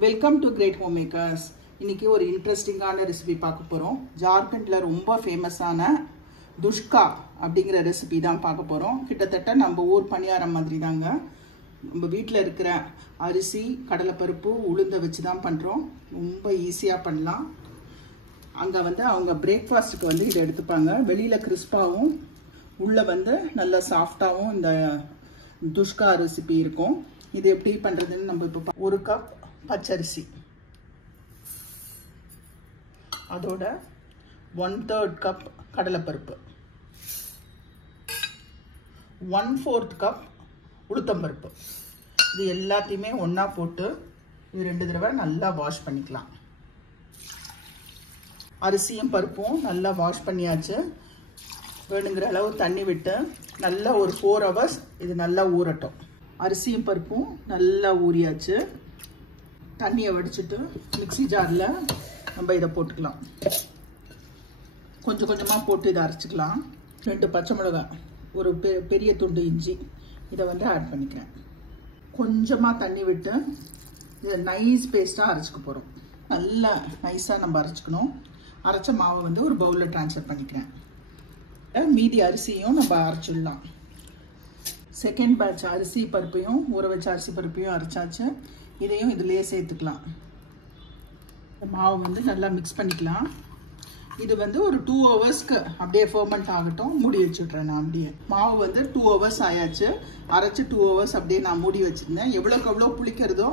Welcome to great home makers. இன்னைக்கு ஒரு இன்ட்ரெஸ்டிங்கான ரெசிபி பார்க்க போகிறோம். ஜார்க்கண்டில் ரொம்ப ஃபேமஸான துஷ்கா அப்படிங்கிற ரெசிபி தான் பார்க்க போகிறோம். கிட்டத்தட்ட நம்ம ஊர் பணியாரம் மாதிரி தாங்க. நம்ம வீட்டில் இருக்கிற அரிசி, கடலைப்பருப்பு, உளுந்தை வச்சு தான் பண்ணுறோம். ரொம்ப ஈஸியாக பண்ணலாம். அங்கே அவங்க பிரேக்ஃபாஸ்ட்டுக்கு இதை எடுத்துப்பாங்க. வெளியில் கிறிஸ்பாகவும் உள்ளே நல்லா சாஃப்டாகவும் இந்த துஷ்கா ரெசிபி இருக்கும். இது எப்படி பண்ணுறதுன்னு நம்ம இப்போ ஒரு கப் பச்சரிசி, அதோட 1/3 கப் கடலைப்பருப்பு, 1/4 கப் உளுத்தம்பருப்பு, இது எல்லாத்தையுமே ஒன்றா போட்டு இது 2 தடவை நல்லா வாஷ் பண்ணிக்கலாம். அரிசியும் பருப்பும் நல்லா வாஷ் பண்ணியாச்சு. வேணுங்கிற அளவு தண்ணி விட்டு நல்லா ஒரு 4 hours இது நல்லா ஊறட்டும். அரிசியும் பருப்பும் நல்லா ஊறியாச்சு. தண்ணியை வடிச்சிட்டு மிக்ஸி ஜாரில் நம்ம இதை போட்டுக்கலாம். கொஞ்சம் கொஞ்சமாக போட்டு இதை அரைச்சிக்கலாம். 2 பச்சை மிளகாய், ஒரு பெரிய துண்டு இஞ்சி, இதை ஆட் பண்ணிக்கிறேன். கொஞ்சமாக தண்ணி விட்டு இதை நைஸ் பேஸ்ட்டாக அரைச்சிக்க போகிறோம். நல்லா நைஸாக நம்ம அரைச்சிக்கணும். அரைச்ச மாவை ஒரு பவுலில் ட்ரான்ஸ்ஃபர் பண்ணிக்கிறேன். மீதி அரிசியும் நம்ம அரைச்சிடலாம். செகண்ட் பேட்ச் அரிசி பருப்பையும் ஊற வச்ச அரிசி பருப்பையும் அரைச்சாச்சு. இதையும் இதிலேயே சேர்த்துக்கலாம். மாவு நல்லா மிக்ஸ் பண்ணிக்கலாம். இது ஒரு 2 ஹவர்ஸ்க்கு அப்படியே ஃபர்மெண்ட் ஆகட்டும். மூடி வச்சுட்றேன் நான். அப்படியே மாவு 2 ஹவர்ஸ் ஆயாச்சு. அரைச்சி 2 ஹவர்ஸ் அப்படியே நான் மூடி வச்சுருந்தேன். எவ்வளோக்கு எவ்வளோ புளிக்கிறதோ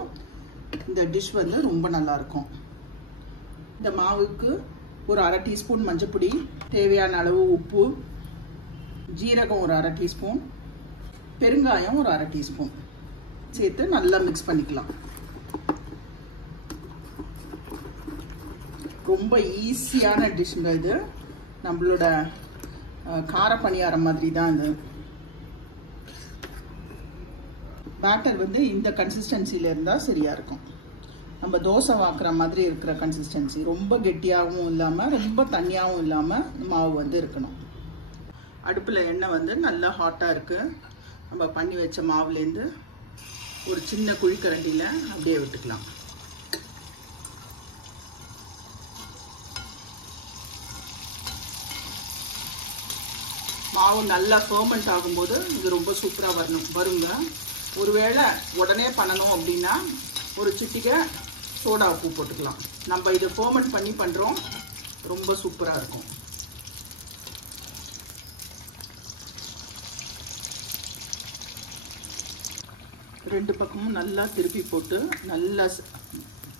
இந்த டிஷ் ரொம்ப நல்லாயிருக்கும். இந்த மாவுக்கு ஒரு 1/2 டீஸ்பூன் மஞ்சப்பொடி, தேவையான அளவு உப்பு, ஜீரகம் ஒரு 1/2 டீஸ்பூன், பெருங்காயம் ஒரு 1/2 டீஸ்பூன் சேர்த்து நல்லா மிக்ஸ் பண்ணிக்கலாம். ரொம்ப ஈஸியான டிஷ்ங்க இது. நம்மளோட கார பணியாரம் மாதிரி தான் இது. பேட்டர் இந்த கன்சிஸ்டன்சியில் இருந்தால் சரியாக இருக்கும். நம்ம தோசை வாக்குற மாதிரி இருக்கிற கன்சிஸ்டன்சி, ரொம்ப கெட்டியாகவும் இல்லாமல் ரொம்ப தண்ணியாகவும் இல்லாமல் மாவு இருக்கணும். அடுப்பில் எண்ணெய் நல்லா ஹாட்டாக இருக்குது. நம்ம பண்ணி வச்ச மாவுலேருந்து ஒரு சின்ன குழிக்கரண்டியில் அப்படியே விட்டுக்கலாம். மாவு நல்லா ஃபர்மெண்ட் ஆகும்போது இது ரொம்ப சூப்பராக வருங்க. ஒருவேளை உடனே பண்ணணும் அப்படின்னா ஒரு சிட்டிகை சோடா உப்பு போட்டுக்கலாம். நம்ம இதை ஃபர்மெண்ட் பண்ணி பண்ணுறோம். ரொம்ப சூப்பராக இருக்கும். ரெண்டு பக்கமும் நல்லா திருப்பி போட்டு நல்லா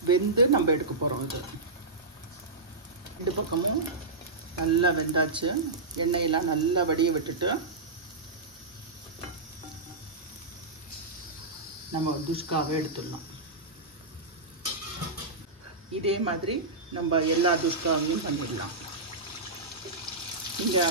வெந்து நம்ம எடுக்க போகிறோம். இது 2 பக்கமும் நல்லா வெந்தாச்சு. எண்ணெயெல்லாம் நல்லா வடிய விட்டுட்டு நம்ம துஷ்காவை எடுத்துடலாம். இதே மாதிரி நம்ம எல்லா துஷ்காவையும் பண்ணிடலாம். இங்கே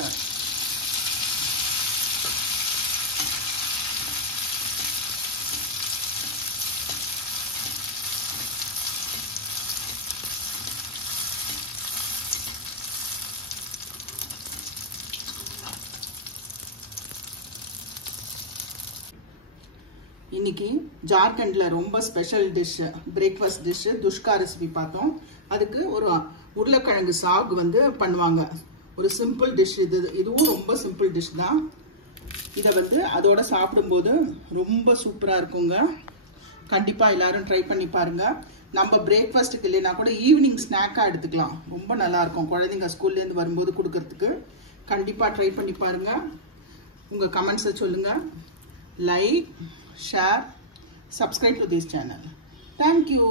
இன்னைக்கு ஜார்க்கண்டில் ரொம்ப special dish, breakfast dish dhuska recipe பார்த்தோம். அதுக்கு ஒரு உருளைக்கிழங்கு சாக் பண்ணுவாங்க. ஒரு சிம்பிள் டிஷ் இது. இதுவும் ரொம்ப சிம்பிள் டிஷ் தான். இதை அதோட சாப்பிடும்போது ரொம்ப சூப்பராக இருக்குங்க. கண்டிப்பாக எல்லாரும் ட்ரை பண்ணி பாருங்க. நம்ம பிரேக்ஃபாஸ்ட்டுக்கு இல்லைன்னா கூட ஈவினிங் ஸ்நாக்காக எடுத்துக்கலாம். ரொம்ப நல்லாயிருக்கும். குழந்தைங்க ஸ்கூல்லேருந்து வரும்போது கொடுக்கறதுக்கு. கண்டிப்பாக ட்ரை பண்ணி பாருங்க. உங்கள் கமெண்ட்ஸை சொல்லுங்கள். Like, share, subscribe to this channel. Thank you.